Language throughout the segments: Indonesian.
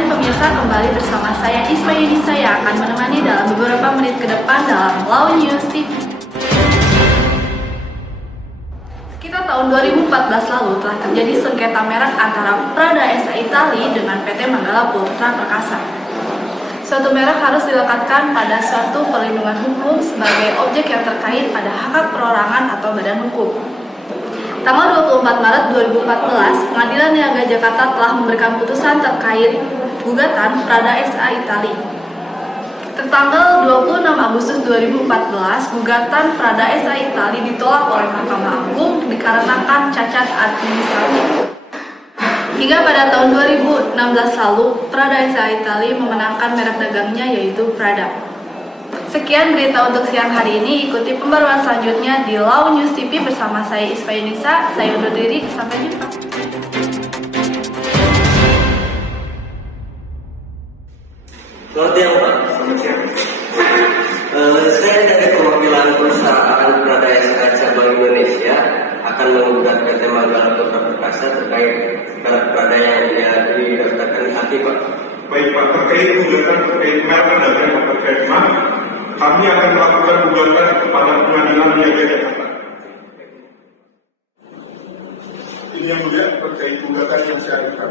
Dan pemirsa, kembali bersama saya Isma Yunisa yang akan menemani dalam beberapa menit ke depan dalam Law News TV. Sekitar tahun 2014 lalu telah terjadi sengketa merek antara Prada S.A. Italia dengan PT Manggala Putra Perkasa. Suatu merek harus dilekatkan pada suatu perlindungan hukum sebagai objek yang terkait pada hak perorangan atau badan hukum. Tanggal 24 Maret 2014, Pengadilan Niaga Jakarta telah memberikan putusan terkait gugatan Prada S.A. Italia. Tertanggal 26 Agustus 2014, gugatan Prada S.A. Italia ditolak oleh Mahkamah Agung dikarenakan cacat administratif. Hingga pada tahun 2016 lalu, Prada S.A. Italia memenangkan merek dagangnya yaitu Prada. Sekian berita untuk siang hari ini. Ikuti pembaruan selanjutnya di Law News TV bersama saya Isma Yunisa. Saya undur diri, sampai jumpa. Selamat siang Pak. Selamat siang. Saya dari perwakilan perusahaan Prada S.A. Cabang Indonesia akan menggugat PT Manggala Putra Perkasa terkait merek Prada yang didaftarkan di hati Pak. Baik Pak, terkait gugatan terkait merek dagang yang terkait kami akan melakukan gugatan kepada Pengadilan Niaga Jakarta. Ini yang mulia terkait gugatan yang saya ajukan.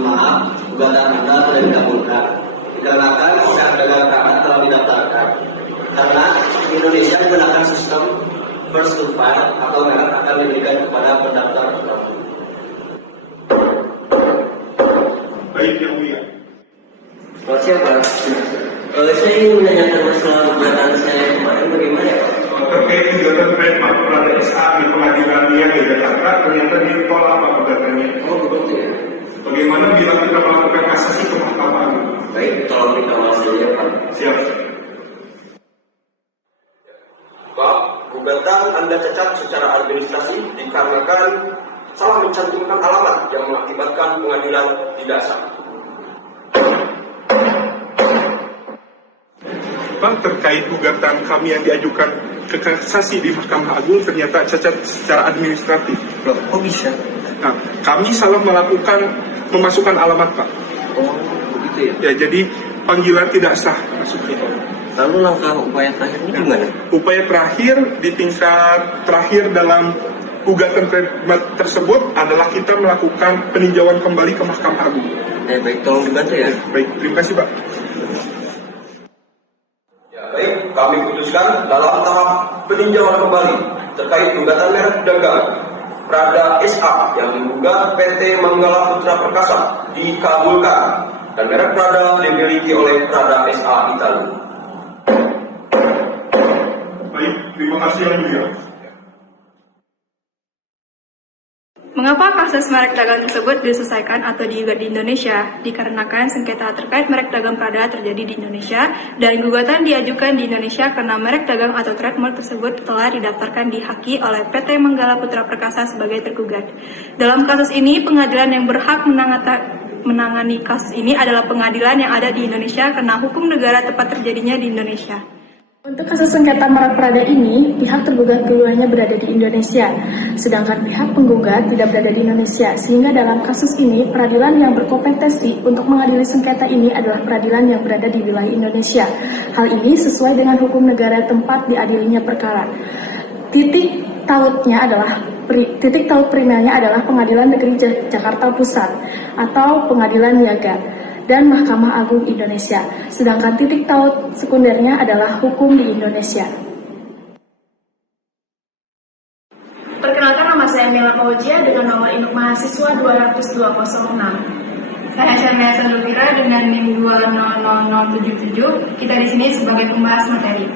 Maaf, gugatan Anda telah dikabulkan dikarenakan merek dagang Prada telah didaftarkan. Karena Indonesia menggunakan sistem first to file atau merek akan diberikan kepada pendaftar pertama. Baik yang mulia. Selamat siang Pak. Saya ingin menanyakan masalah gugatan saya kemarin bagaimana ya Pak? Terkait gugatan trademark Prada S.A. di Pengadilan Niaga Jakarta ternyata ditolak Pak gugatannya. Oh begitu ya. Bagaimana bila kita melakukan kasasi ke Mahkamah Agung? Baik, tolong dikawal saja Pak. Siap. Pak, gugatan Anda cacat secara administrasi dikarenakan salah mencantumkan alamat yang mengakibatkan pengadilan tidak sah. Pak, terkait gugatan kami yang diajukan ke kasasi di Mahkamah Agung ternyata cacat secara administratif. Loh, kok bisa? Nah, kami salah memasukkan alamat Pak. Oh, begitu ya. Ya, jadi panggilan tidak sah masuknya. Lalu langkah upaya terakhirnya gimana? Upaya terakhir di tingkat terakhir dalam gugatan tersebut adalah kita melakukan peninjauan kembali ke Mahkamah Agung. Baik, tolong dibantu ya. Baik, terima kasih Pak. Ya, baik, kami putuskan dalam tahap peninjauan kembali terkait gugatan merek dagang Prada S.A. yang digugat PT Manggala Putra Perkasa dikabulkan dan merek Prada dimiliki oleh Prada S.A. Italia. Baik, terima kasih yang mulia. Mengapa kasus merek dagang tersebut diselesaikan atau digugat di Indonesia? Dikarenakan sengketa terkait merek dagang Prada terjadi di Indonesia dan gugatan diajukan di Indonesia karena merek dagang atau trademark tersebut telah didaftarkan di Haki oleh PT Manggala Putra Perkasa sebagai tergugat. Dalam kasus ini, pengadilan yang berhak menangani kasus ini adalah pengadilan yang ada di Indonesia karena hukum negara tempat terjadinya di Indonesia. Untuk kasus sengketa merek Prada ini, pihak tergugat keduanya berada di Indonesia, sedangkan pihak penggugat tidak berada di Indonesia, sehingga dalam kasus ini, peradilan yang berkompetensi untuk mengadili sengketa ini adalah peradilan yang berada di wilayah Indonesia. Hal ini sesuai dengan hukum negara tempat diadilinya perkara. Titik taut primernya adalah Pengadilan Negeri Jakarta Pusat atau Pengadilan Niaga dan Mahkamah Agung Indonesia, sedangkan titik taut sekundernya adalah hukum di Indonesia. Perkenalkan, nama saya Mela Maujia dengan nomor induk mahasiswa 20206. Saya Syamia Sandulira dengan NIM 200077. Kita di sini sebagai pembahas materi.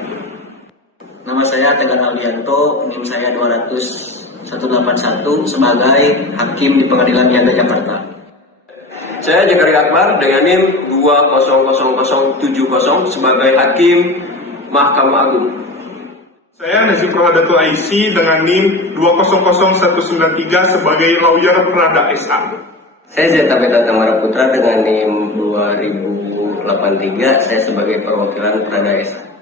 Nama saya Tegar Aldianto, NIM saya 20181 sebagai Hakim di Pengadilan Niaga Jakarta. Saya Jakaria Akbar dengan NIM 200070 sebagai Hakim Mahkamah Agung. Saya Nazif Rohadatul Aisi dengan NIM 200193 sebagai lawyer Prada S.A. Saya Zeta Beta Tamara Putra dengan NIM 2083, saya sebagai perwakilan Prada S.A.